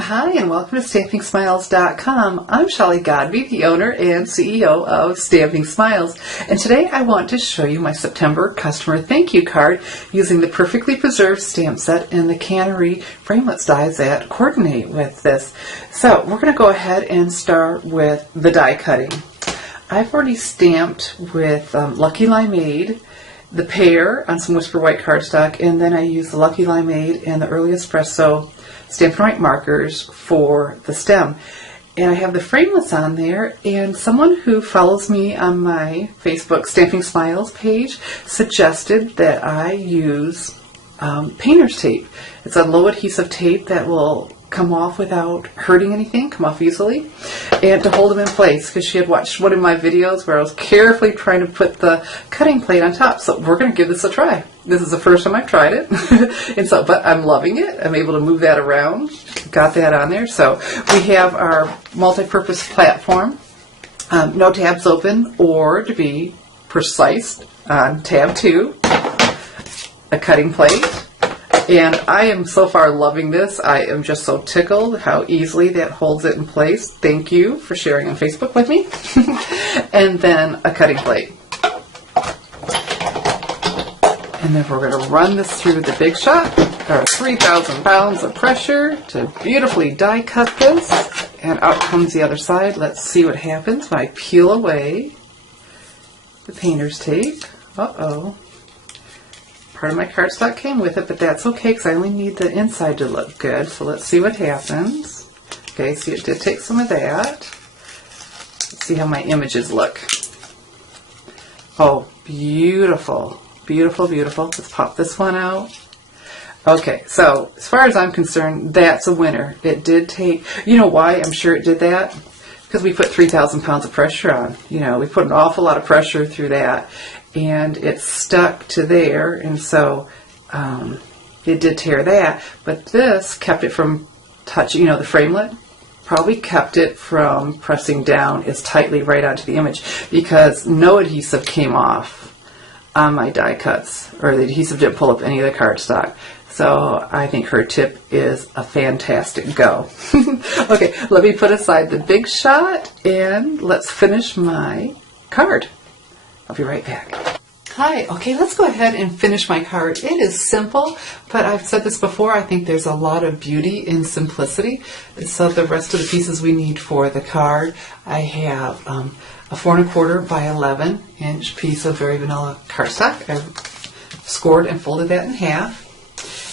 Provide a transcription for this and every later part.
Hi, and welcome to StampingSmiles.com. I'm Shelley Godby, the owner and CEO of Stamping Smiles, and today I want to show you my September customer thank you card using the perfectly preserved stamp set and the cannery framelits dies that coordinate with this. So we're going to go ahead and start with the die cutting. I've already stamped with Lucky Limeade, the pear on some Whisper White cardstock, and then I use the Lucky Limeade and the Early Espresso Stampin' Right markers for the stem. And I have the framelits on there, and someone who follows me on my Facebook Stamping Smiles page suggested that I use painter's tape. It's a low adhesive tape that will come off without hurting anything, come off easily, and to hold them in place, because she had watched one of my videos where I was carefully trying to put the cutting plate on top. So we're going to give this a try. This is the first time I've tried it, but I'm loving it. I'm able to move that around. Got that on there. So we have our multi-purpose platform, no tabs open, or to be precise, on tab 2, a cutting plate. And I am so far loving this. I am just so tickled how easily that holds it in place. Thank you for sharing on Facebook with me. And then a cutting plate. And then we're going to run this through the Big Shot, our 3,000 pounds of pressure to beautifully die cut this. And out comes the other side. Let's see what happens when I peel away the painter's tape. Uh-oh. Part of my cardstock came with it, but that's okay because I only need the inside to look good. So let's see what happens. Okay, see, it did take some of that. Let's see how my images look. Oh, beautiful. Beautiful, beautiful. Let's pop this one out. Okay, so as far as I'm concerned, that's a winner. It did take, you know why I'm sure it did that? Because we put 3,000 pounds of pressure on. You know, we put an awful lot of pressure through that, and it stuck to there, and so it did tear that. But this kept it from touching, you know, the framelit probably kept it from pressing down as tightly right onto the image, because no adhesive came off on my die cuts, or the adhesive didn't pull up any of the cardstock. So I think her tip is a fantastic go. Okay, let me put aside the Big Shot and let's finish my card. I'll be right back. Hi, okay, let's go ahead and finish my card. It is simple, but I've said this before, I think there's a lot of beauty in simplicity. So the rest of the pieces we need for the card, I have a 4 1/4 by 11 inch piece of very vanilla cardstock. I've scored and folded that in half.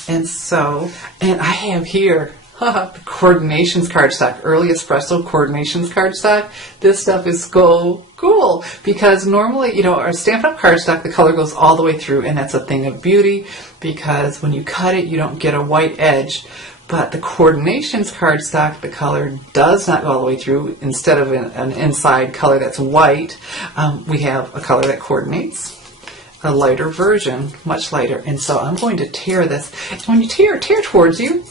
And so, and I have here the Coordinations cardstock, Early Espresso Coordinations cardstock. This stuff is so cool because normally, you know, our Stampin' Up! Cardstock, the color goes all the way through, and that's a thing of beauty because when you cut it, you don't get a white edge. But the Coordinations cardstock, the color does not go all the way through. Instead of an inside color that's white, we have a color that coordinates. A lighter version, much lighter. And so I'm going to tear this. When you tear towards you,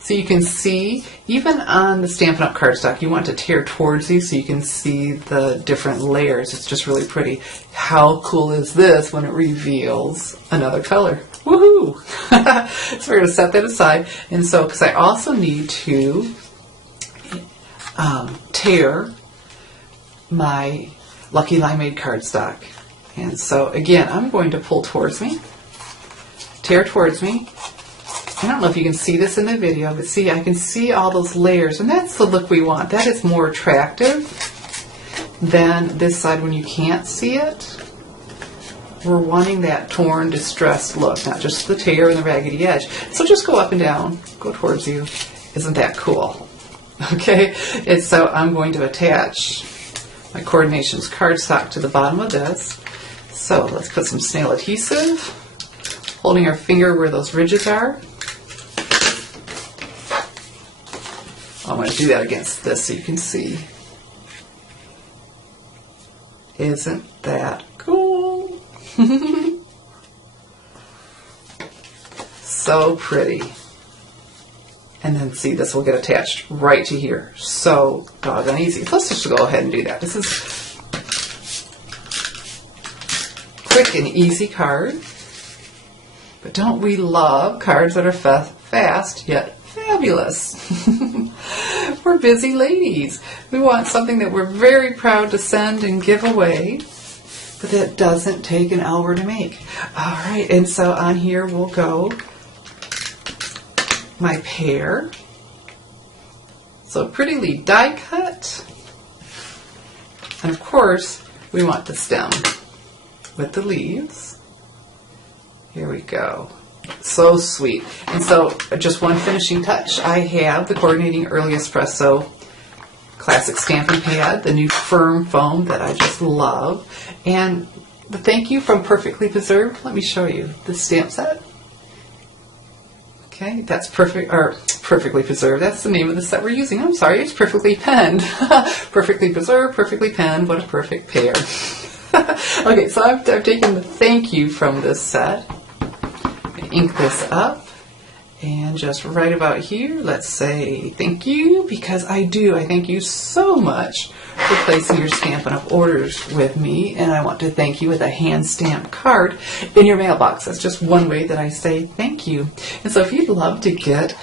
so you can see, even on the Stampin' Up! Cardstock, you want to tear towards you so you can see the different layers. It's just really pretty. How cool is this when it reveals another color? Woohoo! So we're going to set that aside. And so, because I also need to tear my Lucky Limeade cardstock. And so, again, I'm going to pull towards me, tear towards me. I don't know if you can see this in the video, but see, I can see all those layers, and that's the look we want. That is more attractive than this side when you can't see it. We're wanting that torn, distressed look, not just the tear and the raggedy edge. So just go up and down, go towards you. Isn't that cool? Okay, and so I'm going to attach my Coordinations cardstock to the bottom of this. So let's put some snail adhesive, holding our finger where those ridges are. I'm going to do that against this so you can see. Isn't that cool? So pretty. And then see, this will get attached right to here. So doggone easy. Let's just go ahead and do that. This is quick and easy card. But don't we love cards that are fast yet Fabulous. We're busy ladies. We want something that we're very proud to send and give away, but that doesn't take an hour to make. All right, and so on here will go my pear. So prettily die cut. And of course, we want the stem with the leaves. Here we go. So sweet. And so just one finishing touch. I have the Coordinating Early Espresso Classic Stamping Pad, the new firm foam that I just love. And the thank you from Perfectly Preserved. Let me show you the stamp set. Okay, that's Perfectly Preserved. That's the name of the set we're using. I'm sorry, it's Perfectly Penned. Perfectly Preserved, Perfectly Penned. What a perfect pair. Okay, so I've taken the thank you from this set. Ink this up, and just right about here, let's say thank you, because I thank you so much for placing your Stampin' Up! Orders with me, and I want to thank you with a hand-stamped card in your mailbox. That's just one way that I say thank you. And so if you'd love to get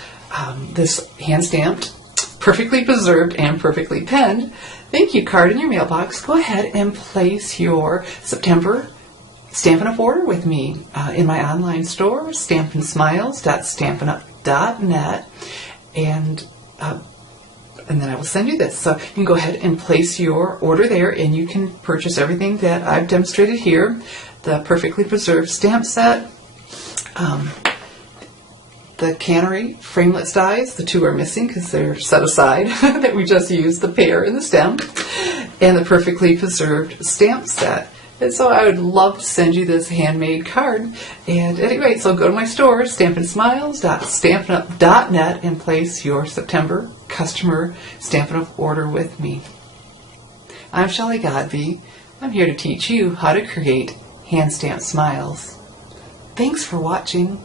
this hand-stamped, perfectly preserved, and perfectly penned thank you card in your mailbox, go ahead and place your September Stampin' Up! Order with me in my online store, stampinsmiles.stampinup.net, and then I will send you this. So you can go ahead and place your order there, and you can purchase everything that I've demonstrated here, the Perfectly Preserved stamp set, the Cannery framelits dies. The two are missing because they're set aside that we just used, the pear and the stem, and the Perfectly Preserved stamp set. And so I would love to send you this handmade card. And anyway, so go to my store, stampinsmiles.stampinup.net, and place your September customer Stampin' Up! Order with me. I'm Shelley Godby. I'm here to teach you how to create hand-stamped smiles. Thanks for watching.